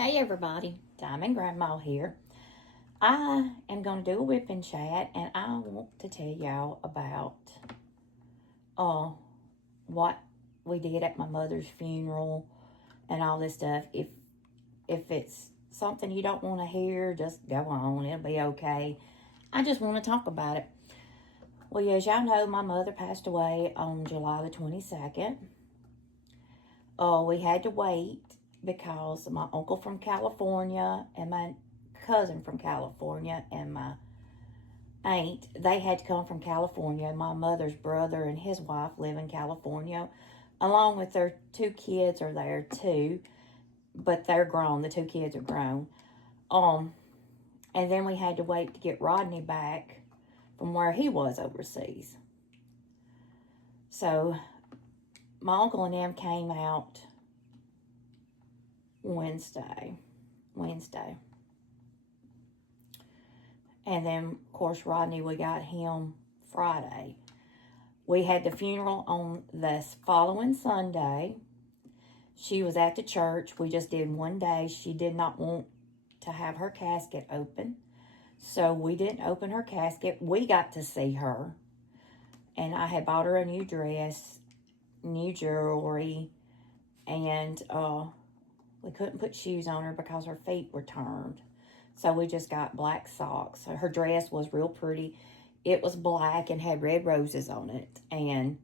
Hey everybody, Diamond Grandma here. I am going to do a whipping chat and I want to tell y'all about uh, what we did at my mother's funeral and all this stuff. If it's something you don't want to hear, just go on. It'll be okay. I just want to talk about it. Well, as y'all know, my mother passed away on July the 22nd. We had to wait because my uncle from California and my cousin from California and my aunt, they had to come from California. My mother's brother and his wife live in California, along with their two kids are there too, but they're grown. The two kids are grown. And then we had to wait to get Rodney back from where he was overseas. So my uncle and them came out Wednesday. And then, of course, Rodney, we got him Friday. We had the funeral on the following Sunday. She was at the church. We just did one day. She did not want to have her casket open, so we didn't open her casket. We got to see her, and I had bought her a new dress, new jewelry, and we couldn't put shoes on her because her feet were turned. So we just got black socks. So her dress was real pretty. It was black and had red roses on it. And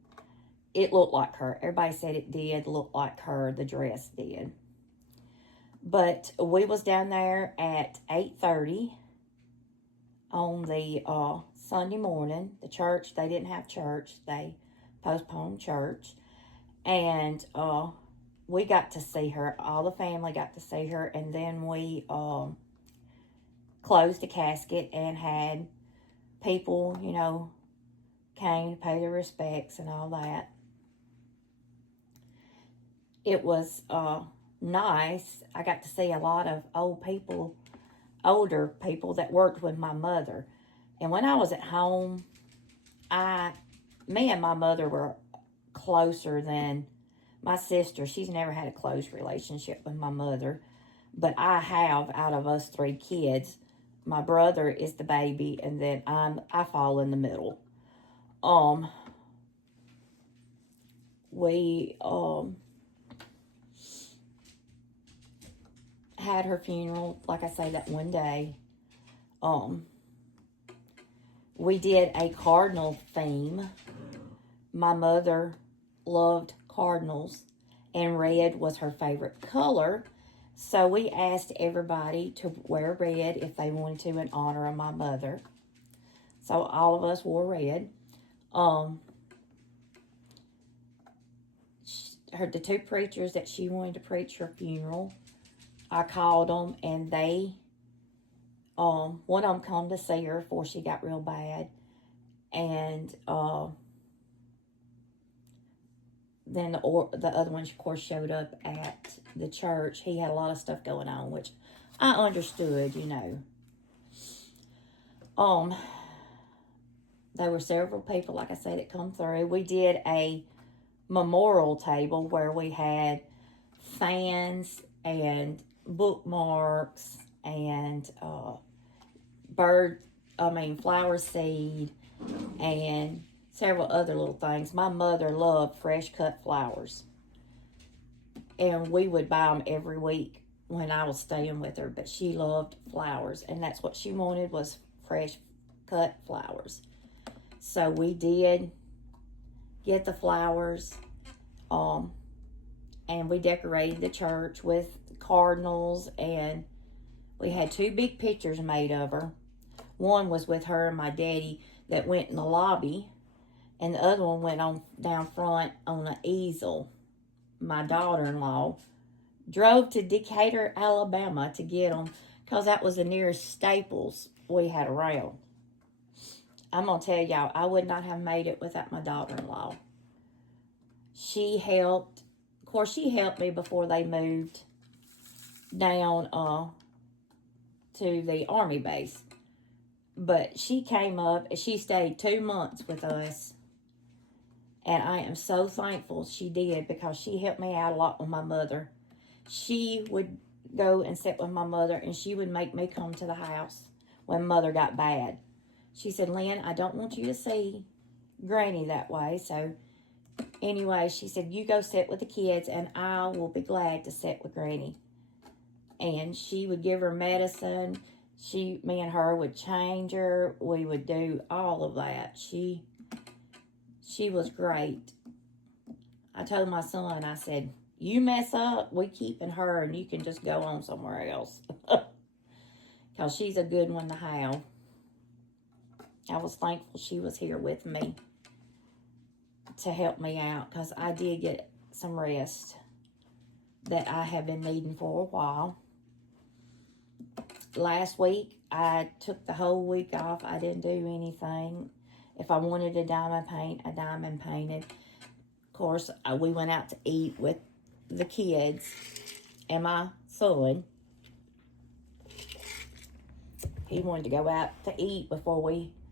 it looked like her. Everybody said it did look like her. The dress did. But we was down there at 8:30 on the Sunday morning. The church, they didn't have church. They postponed church. And we got to see her. All the family got to see her. And then we closed the casket and had people, came to pay their respects and all that. It was nice. I got to see a lot of older people that worked with my mother. And when I was at home, me and my mother were closer than my sister. She's never had a close relationship with my mother, but I have. Out of us three kids, my brother is the baby, and then I fall in the middle. We had her funeral, like I say, that one day. We did a cardinal theme. My mother loved cardinals, and red was her favorite color. So we asked everybody to wear red if they wanted to in honor of my mother. So all of us wore red. The two preachers that she wanted to preach her funeral, I called them, and they, one of them come to see her before she got real bad. And then the other one, of course, showed up at the church. He had a lot of stuff going on, which I understood, There were several people, like I said, that come through. We did a memorial table where we had fans and bookmarks and flower seed and several other little things. My mother loved fresh cut flowers, and we would buy them every week when I was staying with her. But she loved flowers, and that's what she wanted, was fresh cut flowers. So we did get the flowers, and we decorated the church with cardinals, and we had two big pictures made of her. One was with her and my daddy that went in the lobby, and the other one went on down front on an easel. My daughter-in-law drove to Decatur, Alabama to get them, because that was the nearest Staples we had around. I'm going to tell y'all, I would not have made it without my daughter-in-law. She helped. Of course, she helped me before they moved down to the Army base. But she came up, and she stayed 2 months with us. And I am so thankful she did, because she helped me out a lot with my mother. She would go and sit with my mother, and she would make me come to the house when Mother got bad. She said, Lynn, I don't want you to see Granny that way. So anyway, she said, you go sit with the kids, and I will be glad to sit with Granny. And she would give her medicine. Me and her would change her. We would do all of that. She was great. I told my son, I said, you mess up, we keeping her, and you can just go on somewhere else. Because she's a good one to have. I was thankful she was here with me to help me out, because I did get some rest that I have been needing for a while. Last week, I took the whole week off. I didn't do anything. If I wanted to diamond paint, I diamond painted. Of course, we went out to eat with the kids and my son. He wanted to go out to eat before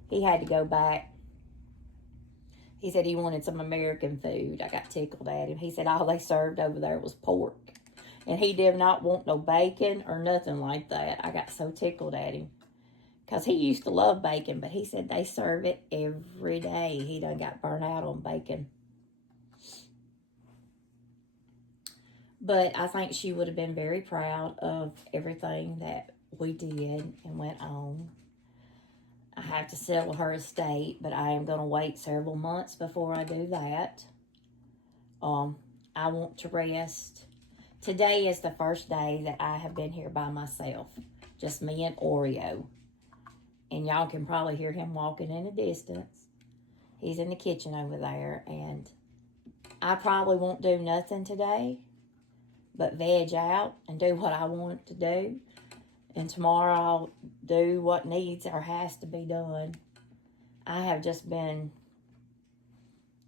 he had to go back. He said he wanted some American food. I got tickled at him. He said all they served over there was pork. And he did not want no bacon or nothing like that. I got so tickled at him. Because he used to love bacon, but he said they serve it every day. He done got burnt out on bacon. But I think she would have been very proud of everything that we did and went on. I have to sell her estate, but I am going to wait several months before I do that. I want to rest. Today is the first day that I have been here by myself. Just me and Oreo. And y'all can probably hear him walking in the distance. He's in the kitchen over there. And I probably won't do nothing today but veg out and do what I want to do. And tomorrow I'll do what needs or has to be done. I have just been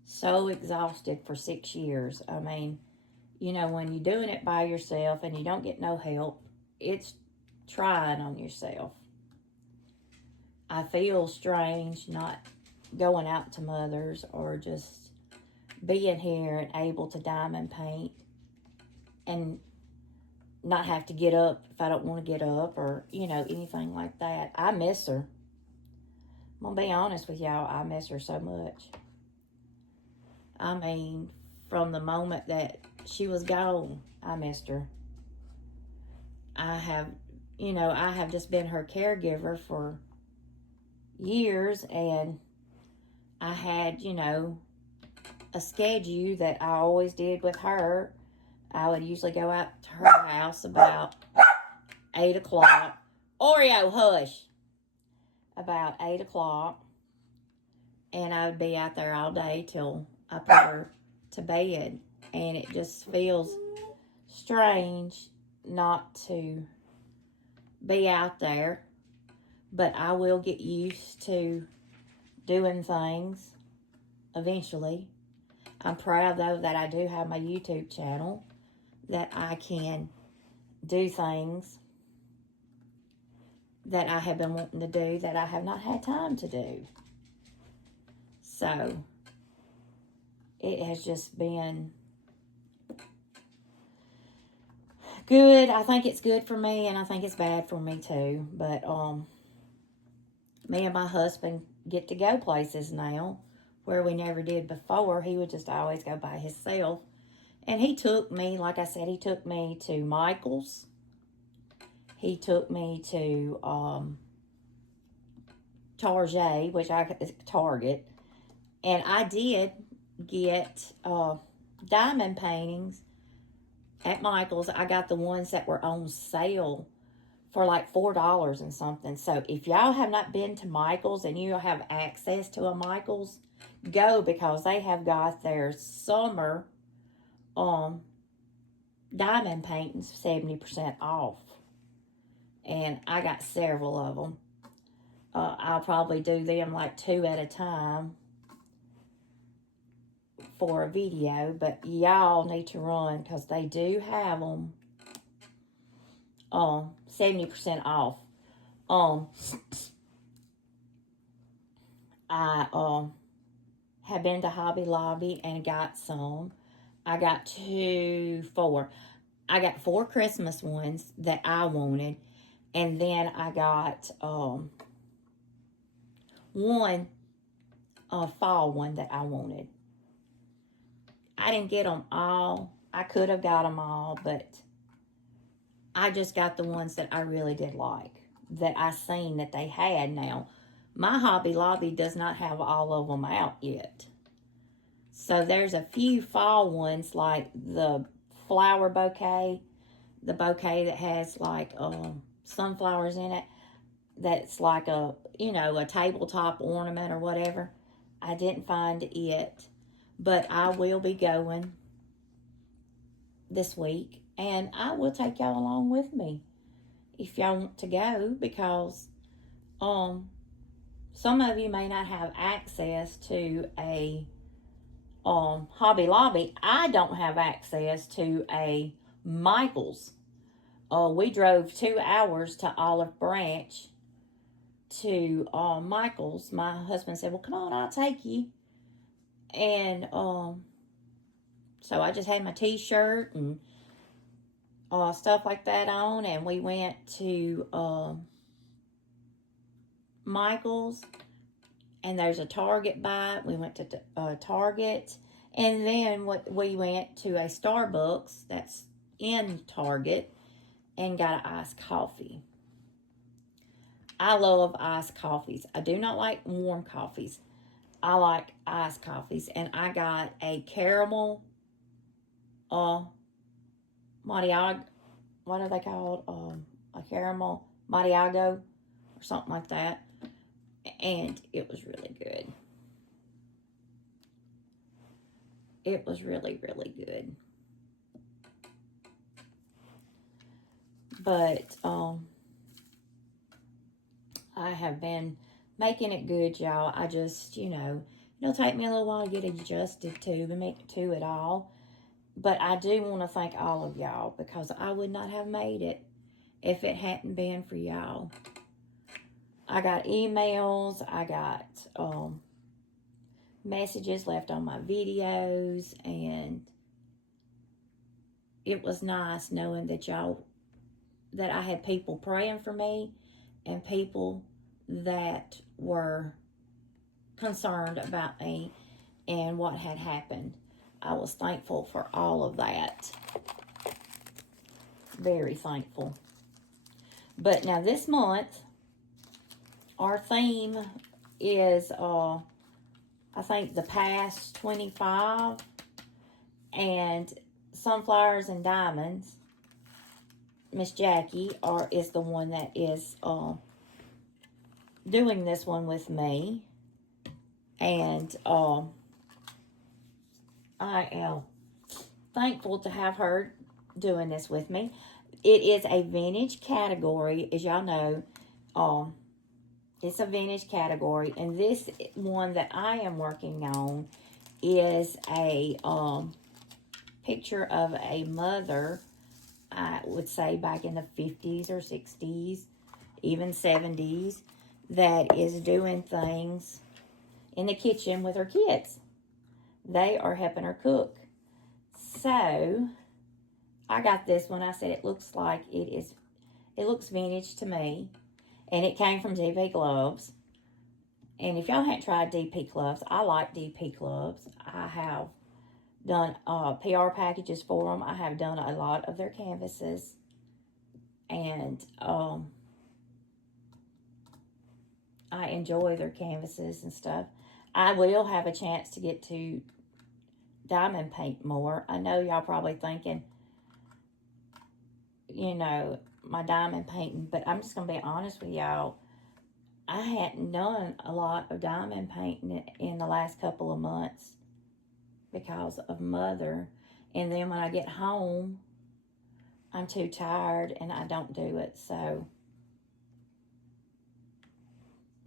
so exhausted for 6 years. I mean, you know, when you're doing it by yourself and you don't get no help, it's trying on yourself. I feel strange not going out to Mother's or just being here and able to diamond paint and not have to get up if I don't want to get up or, you know, anything like that. I miss her. I'm going to be honest with y'all. I miss her so much. I mean, from the moment that she was gone, I missed her. I have just been her caregiver for years, and I had, a schedule that I always did with her. I would usually go out to her house about 8 o'clock. Oreo, hush! About 8 o'clock. And I would be out there all day till I put her to bed. And it just feels strange not to be out there. But I will get used to doing things eventually. I'm proud, though, that I do have my YouTube channel, that I can do things that I have been wanting to do that I have not had time to do. So, it has just been good. I think it's good for me, and I think it's bad for me, too. But, me and my husband get to go places now where we never did before. He would just always go by himself. And he took me, like I said, he took me to Michael's. He took me to Target, which Target. And I did get diamond paintings at Michael's. I got the ones that were on sale for like $4 and something. So if y'all have not been to Michael's and you have access to a Michael's, go, because they have got their summer diamond paintings 70% off. And I got several of them. I'll probably do them like 2 at a time for a video, but y'all need to run because they do have them 70% off. I have been to Hobby Lobby and got some. I got 4. I got 4 Christmas ones that I wanted. And then I got one fall one that I wanted. I didn't get them all. I could have got them all, but I just got the ones that I really did like, that I seen that they had. Now, my Hobby Lobby does not have all of them out yet. So there's a few fall ones, like the flower bouquet, the bouquet that has like sunflowers in it, that's like a, you know, a tabletop ornament or whatever. I didn't find it, but I will be going this week, and I will take y'all along with me if y'all want to go, because some of you may not have access to a Hobby Lobby. I don't have access to a Michael's. We drove 2 hours to Olive Branch to Michael's. My husband said, well, come on, I'll take you. And so I just had my t-shirt and stuff like that on, and we went to Michael's, and there's a Target by it. We went to Target, and then we went to a Starbucks that's in Target and got an iced coffee. I love iced coffees. I do not like warm coffees. I like iced coffees, and I got a caramel Mariago, what are they called? A caramel Mariago or something like that. And it was really good. It was really, really good. But I have been making it good, y'all. I just, it'll take me a little while to get adjusted to it all. But I do want to thank all of y'all, because I would not have made it if it hadn't been for y'all. I got emails. I got messages left on my videos. And it was nice knowing that that I had people praying for me and people that were concerned about me and what had happened. I was thankful for all of that. Very thankful. But now this month, our theme is, I think, the past 25, and Sunflowers and Diamonds. Miss Jackie is the one that is doing this one with me. And I am thankful to have her doing this with me. It is a vintage category, as y'all know. It's a vintage category, and this one that I am working on is a picture of a mother, I would say back in the 50s or 60s, even 70s, that is doing things in the kitchen with her kids. They are helping her cook. So I got this one. I said it looks like it looks vintage to me. And it came from DP Gloves. And if y'all haven't tried DP Gloves, I like DP Gloves. I have done PR packages for them. I have done a lot of their canvases. And I enjoy their canvases and stuff. I will have a chance to get to diamond paint more. I know y'all probably thinking, my diamond painting, but I'm just going to be honest with y'all. I hadn't done a lot of diamond painting in the last couple of months because of Mother. And then when I get home, I'm too tired and I don't do it. So,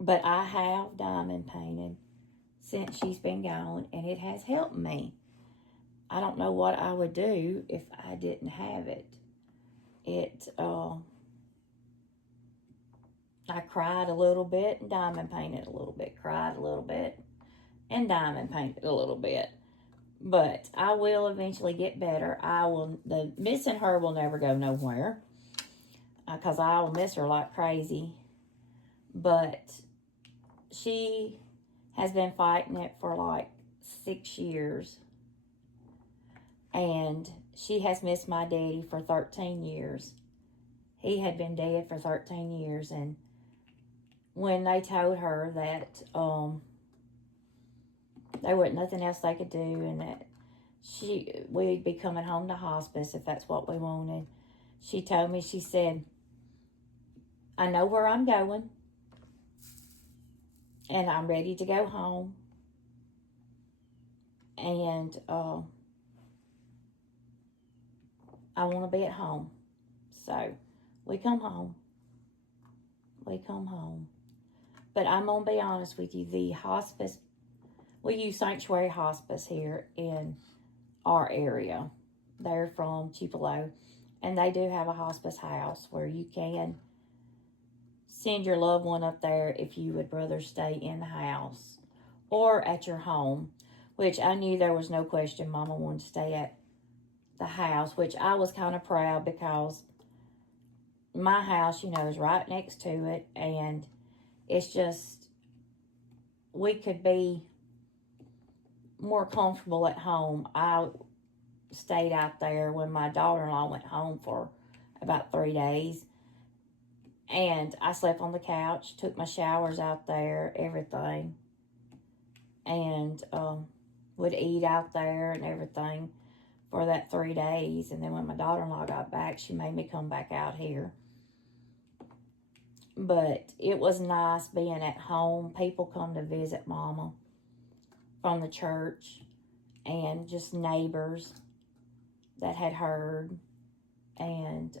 but I have diamond painted since she's been gone, and it has helped me. I don't know what I would do if I didn't have it. I cried a little bit and diamond painted a little bit, cried a little bit and diamond painted a little bit. But I will eventually get better. The missing her will never go nowhere. Because I will miss her like crazy. But she has been fighting it for like 6 years. And she has missed my daddy for 13 years. He had been dead for 13 years. And when they told her that there wasn't nothing else they could do, and that we'd be coming home to hospice if that's what we wanted, she told me, she said, I know where I'm going, and I'm ready to go home. And I want to be at home. So we come home. But I'm going to be honest with you. The hospice, we use Sanctuary Hospice here in our area. They're from Tupelo. And they do have a hospice house where you can send your loved one up there if you would rather stay in the house or at your home, which I knew there was no question Mama wanted to stay at the house, which I was kind of proud because my house, is right next to it, and it's just, we could be more comfortable at home. I stayed out there when my daughter-in-law went home for about 3 days, and I slept on the couch, took my showers out there, everything, and would eat out there and everything for that 3 days. And then when my daughter-in-law got back, she made me come back out here. But it was nice being at home. People come to visit Mama from the church, and just neighbors that had heard, and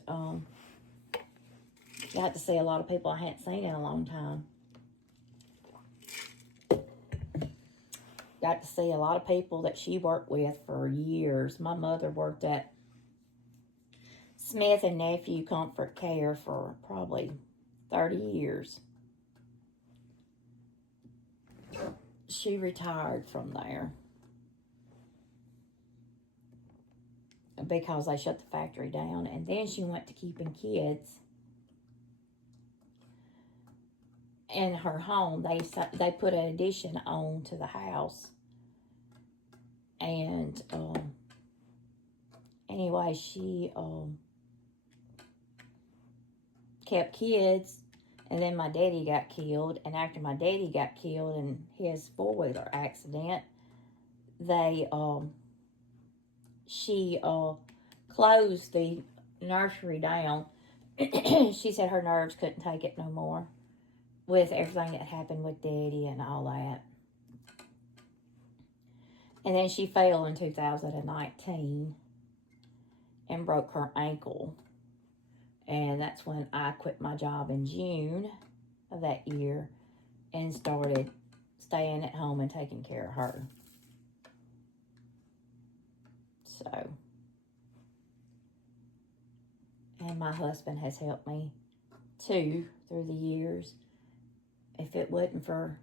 got to see a lot of people I hadn't seen in a long time. Got to see a lot of people that she worked with for years. My mother worked at Smith and Nephew Comfort Care for probably 30 years. She retired from there because they shut the factory down, and then she went to keeping kids in her home. They put an addition on to the house, and anyway, she kept kids, and then my daddy got killed. And after my daddy got killed in his 4-wheeler accident, she closed the nursery down. She said her nerves couldn't take it no more with everything that happened with Daddy and all that. And then she fell in 2019 and broke her ankle. And that's when I quit my job in June of that year and started staying at home and taking care of her. So, and my husband has helped me too through the years. If it wasn't for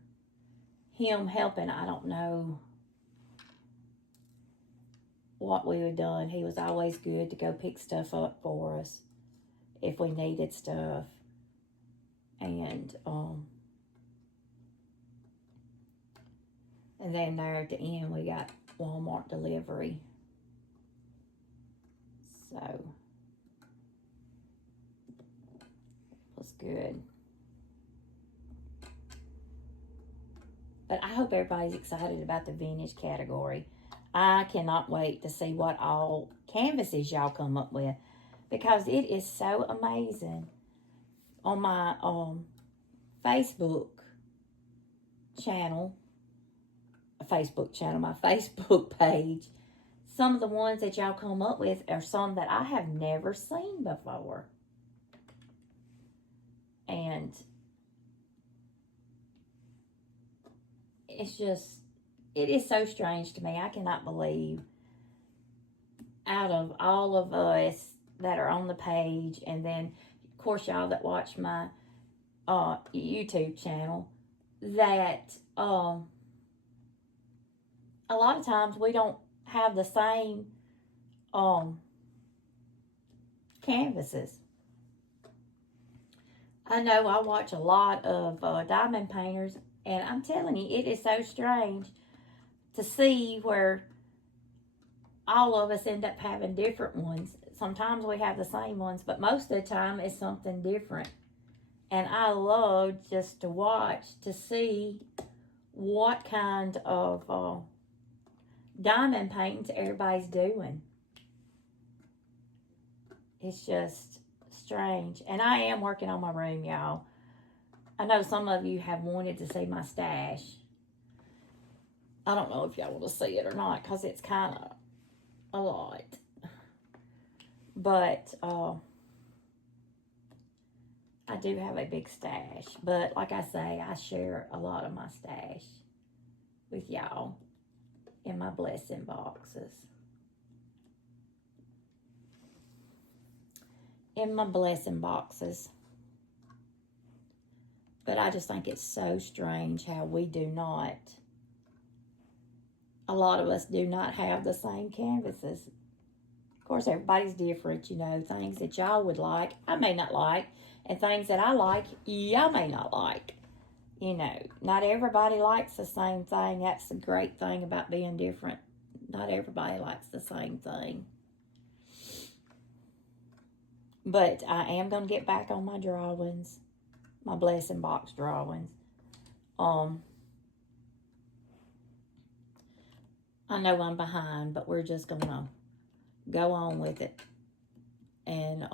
him helping, I don't know what we would have done. He was always good to go pick stuff up for us if we needed stuff. And then there at the end, we got Walmart delivery. So, it was good. But I hope everybody's excited about the vintage category. I cannot wait to see what all canvases y'all come up with, because it is so amazing. On my Facebook channel, my Facebook page, some of the ones that y'all come up with are some that I have never seen before. And it's just, it is so strange to me. I cannot believe, out of all of us that are on the page, and then, of course, y'all that watch my YouTube channel, that a lot of times we don't have the same canvases. I know I watch a lot of diamond painters, and I'm telling you, it is so strange to see where all of us end up having different ones. Sometimes we have the same ones, but most of the time it's something different. And I love just to watch to see what kind of diamond paintings everybody's doing. It's just strange. And I am working on my room, y'all. I know some of you have wanted to see my stash. I don't know if y'all want to see it or not, because it's kind of a lot. But I do have a big stash. But like I say, I share a lot of my stash with y'all in my blessing boxes. In my blessing boxes. But I just think it's so strange how we do not, a lot of us do not have the same canvases. Of course, everybody's different, you know. Things that y'all would like, I may not like. And things that I like, y'all may not like. You know, not everybody likes the same thing. That's the great thing about being different. Not everybody likes the same thing. But I am going to get back on my drawings. My blessing box drawings. I know I'm behind, but we're just going to go on with it. And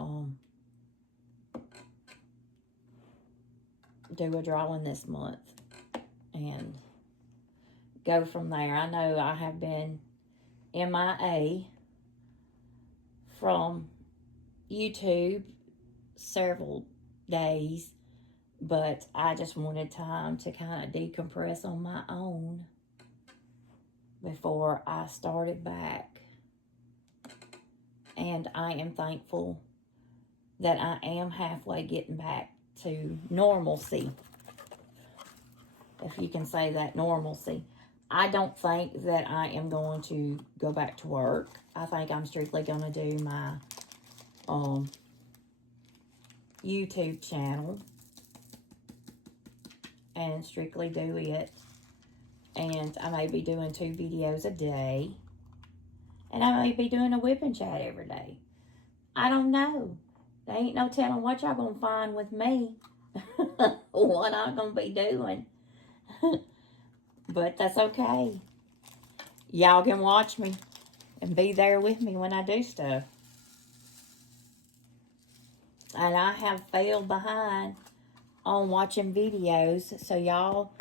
do a drawing this month. And go from there. I know I have been MIA from YouTube several days, but I just wanted time to kind of decompress on my own before I started back. And I am thankful that I am halfway getting back to normalcy, if you can say that, normalcy. I don't think that I am going to go back to work. I think I'm strictly going to do my YouTube channel and strictly do it. And I may be doing 2 videos a day. And I may be doing a WIP and chat every day. I don't know. There ain't no telling what y'all going to find with me. What I'm going to be doing. But that's okay. Y'all can watch me and be there with me when I do stuff. And I have failed behind on watching videos. So y'all,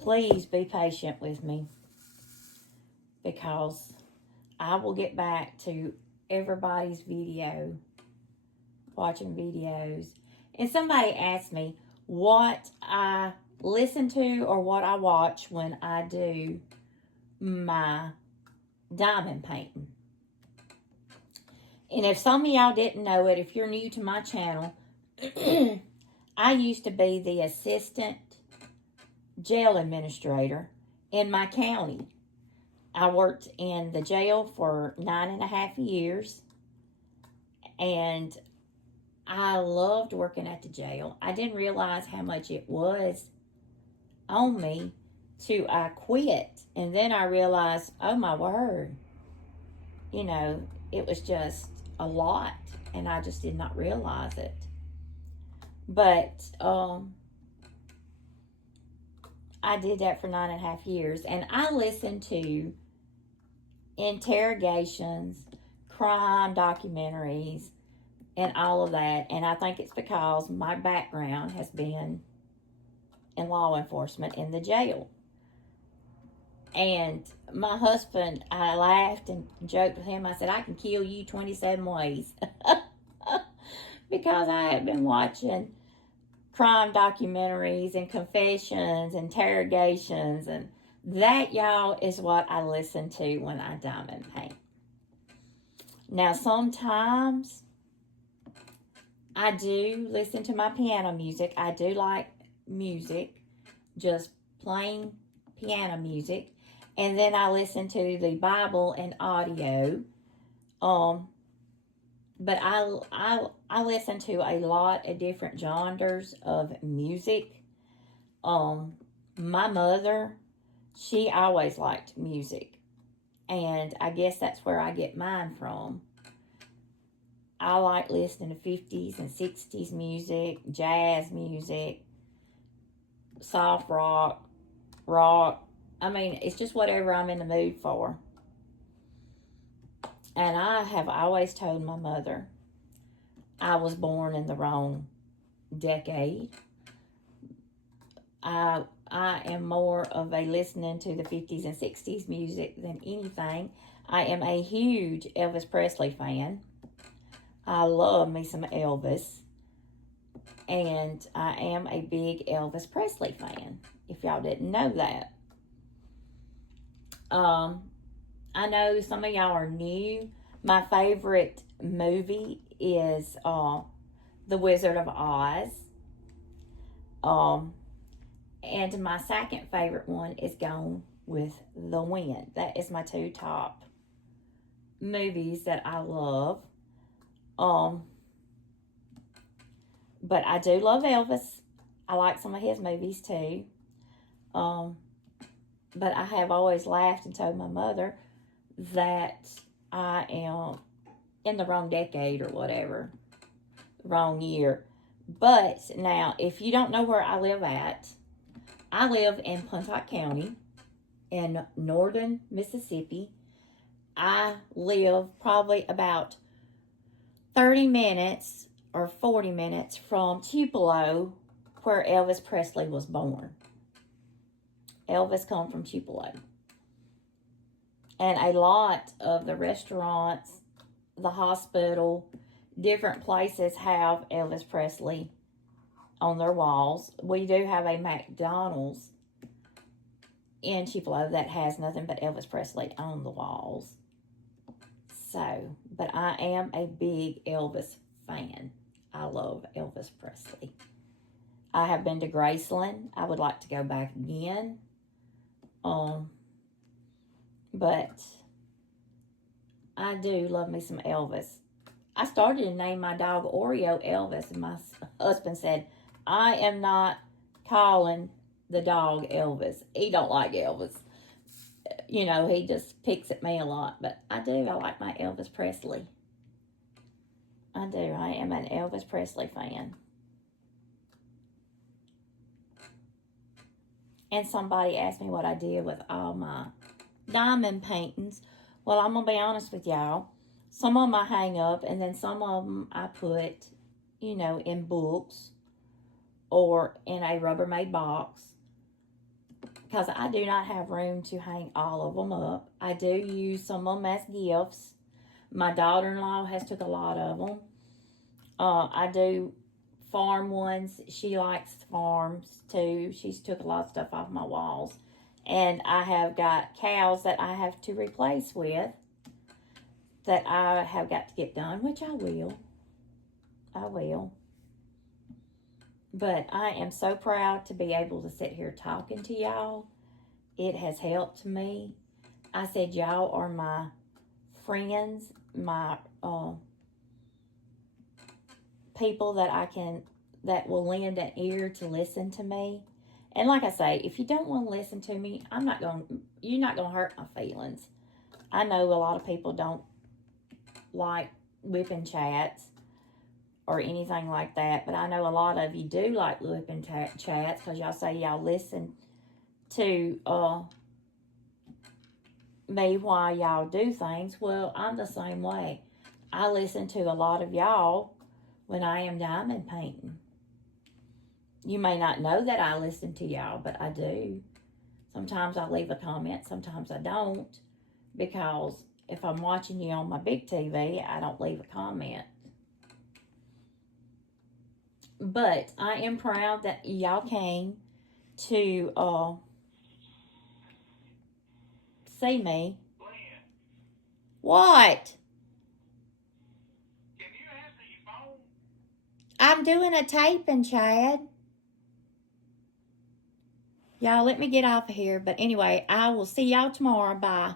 please be patient with me. Because I will get back to everybody's video. Watching videos. And somebody asked me what I listen to or what I watch when I do my diamond painting. And if some of y'all didn't know it, if you're new to my channel, I used to be the assistant jail administrator in my county. I worked in the jail for 9.5 years. And I loved working at the jail. I didn't realize how much it was on me till I quit. And then I realized, oh my word, you know, it was just a lot. And I just did not realize it. But I did that for 9.5 years. And I listened to interrogations, crime documentaries, and all of that. And I think it's because my background has been in law enforcement in the jail. And my husband, I laughed and joked with him. I said, I can kill you 27 ways. Because I have been watching crime documentaries and confessions, interrogations. And that, y'all, is what I listen to when I diamond paint. Now, sometimes I do listen to my piano music. I do like music, just plain piano music. And then I listen to the Bible and audio. But I listen to a lot of different genres of music. My mother, she always liked music. And I guess that's where I get mine from. I like listening to 50s and 60s music, jazz music, soft rock, rock. I mean, it's just whatever I'm in the mood for. And I have always told my mother I was born in the wrong decade. I am more of a listening to the 50s and 60s music than anything. I am a huge Elvis Presley fan. I love me some Elvis. And I am a big Elvis Presley fan, if y'all didn't know that. I know some of y'all are new. My favorite movie is The Wizard of Oz. And my second favorite one is Gone with the Wind. That is my two top movies that I love. But I do love Elvis. I like some of his movies too. But I have always laughed and told my mother that I am in the wrong decade or whatever, wrong year. But now, if you don't know where I live at, I live in Pontotoc County in northern Mississippi. I live probably about 30 minutes or 40 minutes from Tupelo, where Elvis Presley was born. Elvis come from Tupelo. And a lot of the restaurants, the hospital, different places have Elvis Presley on their walls. We do have a McDonald's in Tupelo that has nothing but Elvis Presley on the walls. So, but I am a big Elvis fan. I love Elvis Presley. I have been to Graceland. I would like to go back again. But I do love me some Elvis. I started to name my dog Oreo Elvis, and my husband said, I am not calling the dog Elvis. He don't like Elvis. You know, he just picks at me a lot. But I do. I like my Elvis Presley. I do. I am an Elvis Presley fan. And somebody asked me what I did with all my diamond paintings. Well, I'm going to be honest with y'all. Some of them I hang up, and then some of them I put, you know, in books or in a Rubbermaid box, because I do not have room to hang all of them up. I do use some of them as gifts. My daughter-in-law has took a lot of them. I do farm ones. She likes farms too. She's took a lot of stuff off my walls. And I have got cows that I have to replace with, that I have got to get done, which I will. I will. But I am so proud to be able to sit here talking to y'all. It has helped me. I said y'all are my friends, my people that will lend an ear to listen to me. And like I say, if you don't want to listen to me, you're not going to hurt my feelings. I know a lot of people don't like whipping chats or anything like that, but I know a lot of you do like whipping chats, because y'all say y'all listen to me while y'all do things. Well, I'm the same way. I listen to a lot of y'all when I am diamond painting. You may not know that I listen to y'all, but I do. Sometimes I leave a comment, sometimes I don't, because if I'm watching you on my big TV, I don't leave a comment. But I am proud that y'all came to see me. What? Can you answer your phone? I'm doing a taping, Chad. Y'all, let me get off of here. But anyway, I will see y'all tomorrow. Bye.